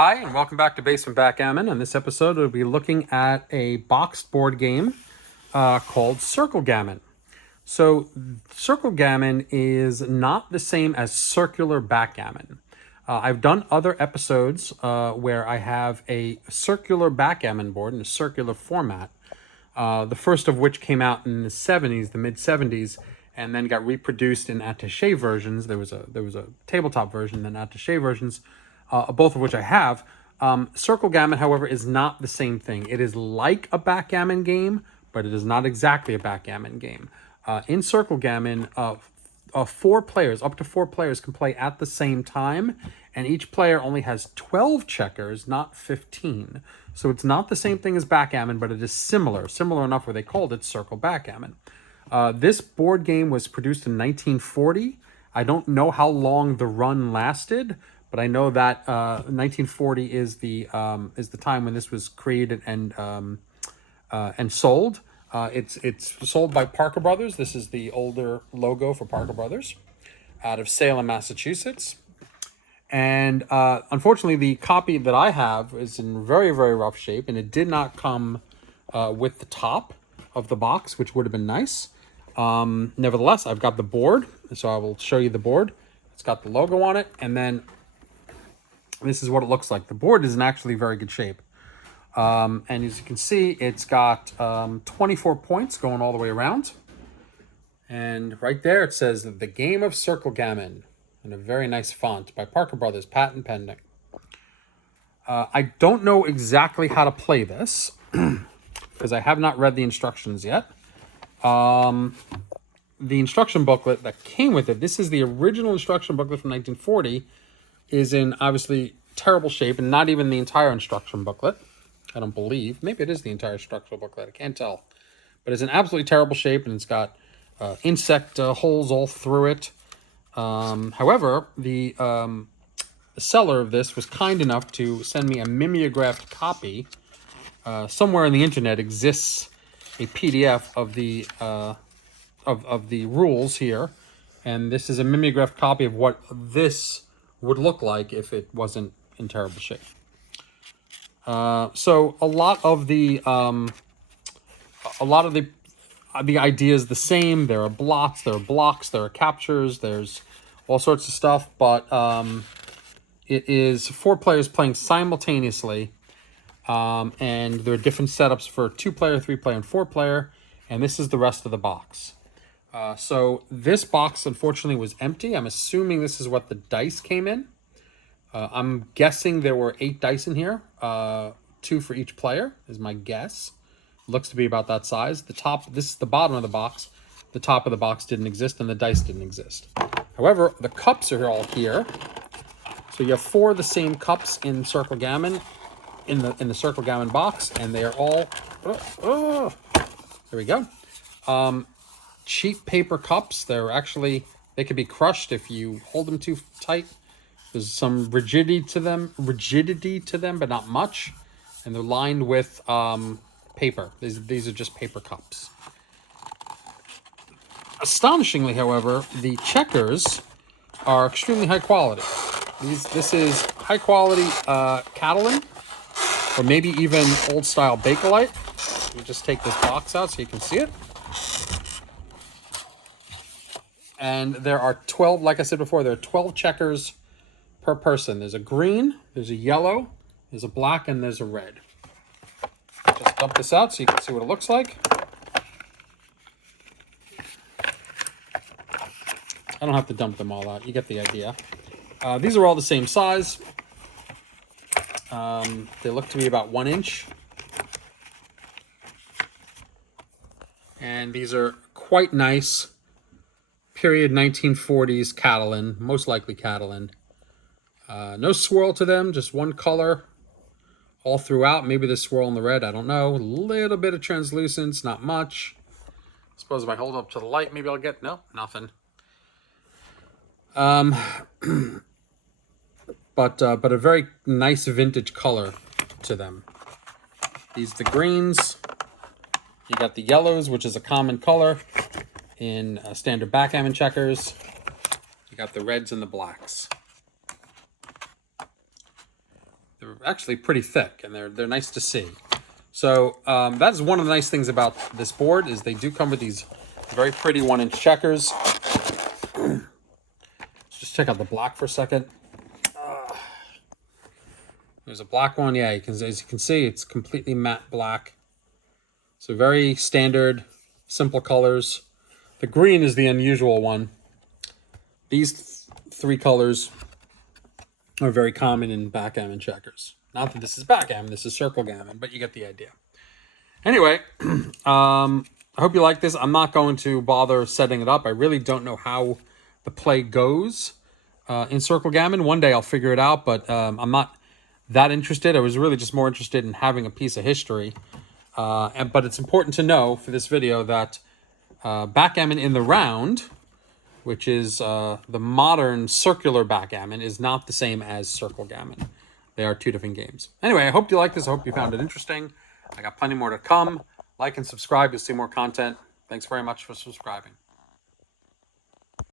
Hi, and welcome back to Basement Backgammon. On this episode, we'll be looking at a boxed board game called Circle Gammon. So, Circle Gammon is not the same as circular backgammon. I've done other episodes where I have a circular backgammon board in a circular format. The first of which came out in the 70s, the mid 70s, and then got reproduced in attaché versions. There was a tabletop version, then attaché versions, both of which I have. Circle Gammon, however, is not the same thing. It is like a backgammon game, but it is not exactly a backgammon game. In Circle Gammon, four players, up to four players, can play at the same time, and each player only has 12 checkers, not 15. So it's not the same thing as backgammon, but it is similar enough where they called it Circle Backgammon. This board game was produced in 1940. I don't know how long the run lasted, but I know that 1940 is the time when this was created and sold. It's sold by Parker Brothers. This is the older logo for Parker Brothers, out of Salem, Massachusetts. And unfortunately, the copy that I have is in very, very rough shape, and it did not come with the top of the box, which would have been nice. Nevertheless, I've got the board, so I will show you the board. It's got the logo on it, and then this is what it looks like. The board is in actually very good shape. And as you can see, it's got 24 points going all the way around. And right there, it says The Game of Circle Gammon in a very nice font by Parker Brothers, patent pending. I don't know exactly how to play this because I have not read the instructions yet. The instruction booklet that came with it, this is the original instruction booklet from 1940, is in obviously terrible shape, and not even the entire instruction booklet. I don't believe. Maybe it is the entire instructional booklet. I can't tell. But it's in absolutely terrible shape, and it's got insect holes all through it. However, the seller of this was kind enough to send me a mimeographed copy. Somewhere on the internet exists a PDF of the of the rules here, and this is a mimeographed copy of what this would look like if it wasn't in terrible shape. So a lot of the idea is the same. There are blots, there are blocks, there are captures, there's all sorts of stuff, but it is four players playing simultaneously, and there are different setups for 2-player, 3-player, and 4-player, and this is the rest of the box. So this box, unfortunately, was empty. I'm assuming this is what the dice came in. I'm guessing there were 8 dice in here, 2 for each player, is my guess. Looks to be about that size. This is the bottom of the box. The top of the box didn't exist, and the dice didn't exist. However, the cups are all here. So you have 4 of the same cups in Circle Gammon, in the Circle Gammon box, and they are all, there we go. Cheap paper cups. They could be crushed if you hold them too tight. There's some rigidity to them, but not much. And they're lined with paper. These are just paper cups. Astonishingly, however, the checkers are extremely high quality. This is high quality Catalan, or maybe even old style Bakelite. Let me just take this box out so you can see it. And there are 12, like I said before, there are 12 checkers per person. There's a green, there's a yellow, there's a black, and there's a red. Just dump this out so you can see what it looks like. I don't have to dump them all out. You get the idea. These are all the same size. They look to be about 1 inch. And these are quite nice. Period 1940s Catalan, most likely Catalan. No swirl to them, just one color all throughout. Maybe the swirl in the red, I don't know. A little bit of translucence, not much. I suppose if I hold up to the light, maybe I'll get, no, nothing. But a very nice vintage color to them. These are the greens. You got the yellows, which is a common color in standard backgammon checkers. You got the reds and the blacks. They're actually pretty thick, and they're nice to see. So that's one of the nice things about this board is they do come with these very pretty 1-inch checkers. Let's just check out the black for a second. There's a black one. Yeah, as you can see, it's completely matte black. So very standard, simple colors. The green is the unusual one. These three colors are very common in backgammon checkers. Not that this is backgammon, this is circle gammon, but you get the idea. Anyway, I hope you like this. I'm not going to bother setting it up. I really don't know how the play goes in circle gammon. One day I'll figure it out, but I'm not that interested. I was really just more interested in having a piece of history. But it's important to know for this video that backgammon in the round, which is the modern circular backgammon, is not the same as circle gammon. They are two different games. Anyway, I hope you like this. I hope you found it interesting. I got plenty more to come. Like and subscribe to see more content. Thanks very much for subscribing.